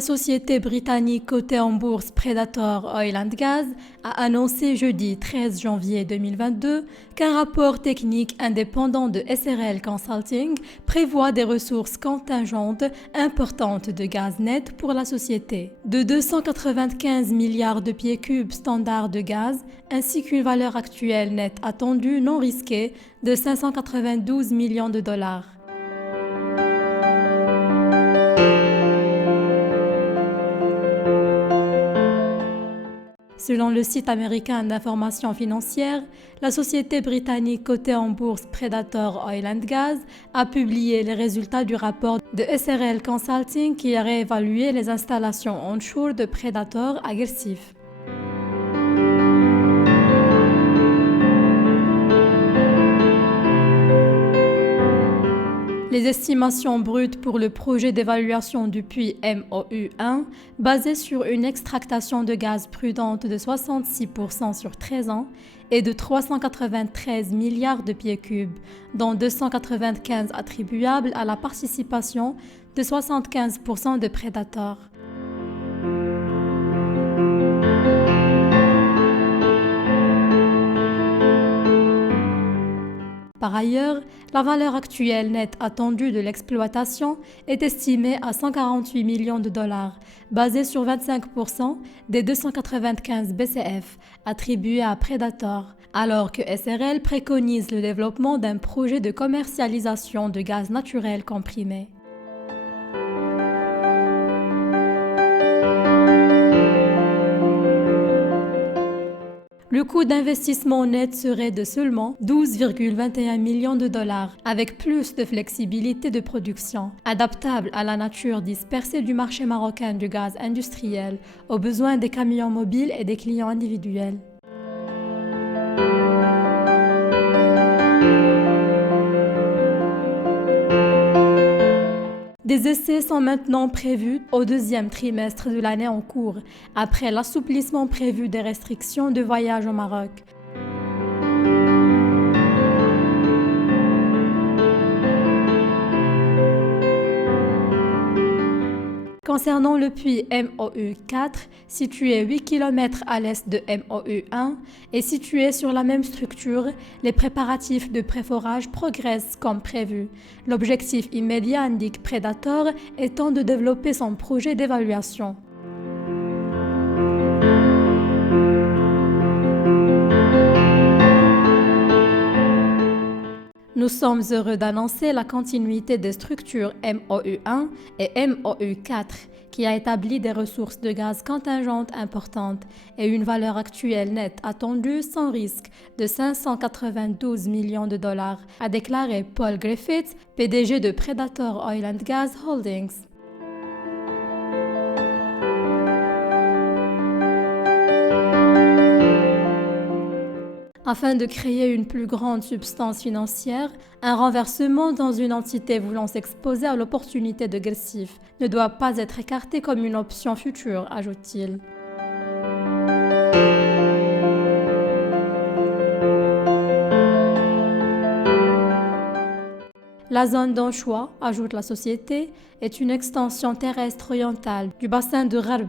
La société britannique cotée en bourse Predator Oil and Gas a annoncé jeudi 13 janvier 2022 qu'un rapport technique indépendant de SRL Consulting prévoit des ressources contingentes importantes de gaz net pour la société, de 295 milliards de pieds cubes standards de gaz, ainsi qu'une valeur actuelle nette attendue non risquée de 592 millions de dollars. Selon le site américain d'information financière, la société britannique cotée en bourse Predator Oil and Gas a publié les résultats du rapport de SRL Consulting qui a réévalué les installations onshore de Predator agressifs. Les estimations brutes pour le projet d'évaluation du puits MOU-1, basé sur une extractation de gaz prudente de 66% sur 13 ans et de 393 milliards de pieds cubes, dont 295 attribuables à la participation de 75% de Predator. Par ailleurs, la valeur actuelle nette attendue de l'exploitation est estimée à 148 millions de dollars, basée sur 25% des 295 BCF attribués à Predator, alors que SRL préconise le développement d'un projet de commercialisation de gaz naturel comprimé. Le coût d'investissement net serait de seulement 12,21 millions de dollars, avec plus de flexibilité de production, adaptable à la nature dispersée du marché marocain du gaz industriel, aux besoins des camions mobiles et des clients individuels. Des essais sont maintenant prévus au deuxième trimestre de l'année en cours, après l'assouplissement prévu des restrictions de voyage au Maroc. Concernant le puits MOU-4, situé 8 km à l'est de MOU-1 et situé sur la même structure, les préparatifs de préforage progressent comme prévu. L'objectif immédiat, indique Predator, étant de développer son projet d'évaluation. Nous sommes heureux d'annoncer la continuité des structures MOU-1 et MOU-4 qui a établi des ressources de gaz contingentes importantes et une valeur actuelle nette attendue sans risque de 592 millions de dollars, a déclaré Paul Griffiths, PDG de Predator Oil and Gas Holdings. Afin de créer une plus grande substance financière, un renversement dans une entité voulant s'exposer à l'opportunité de Gressif ne doit pas être écarté comme une option future, ajoute-t-il. La zone d'Anchois, ajoute la société, est une extension terrestre orientale du bassin de Gharb,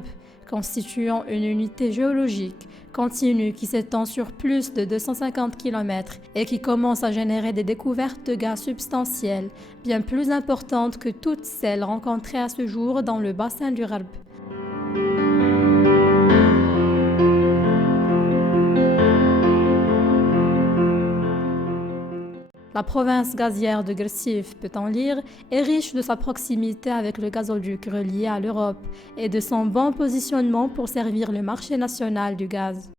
constituant une unité géologique continue qui s'étend sur plus de 250 km et qui commence à générer des découvertes de gaz substantiels, bien plus importantes que toutes celles rencontrées à ce jour dans le bassin du Gharb. La province gazière de Gressif, peut-on lire, est riche de sa proximité avec le gazoduc relié à l'Europe et de son bon positionnement pour servir le marché national du gaz.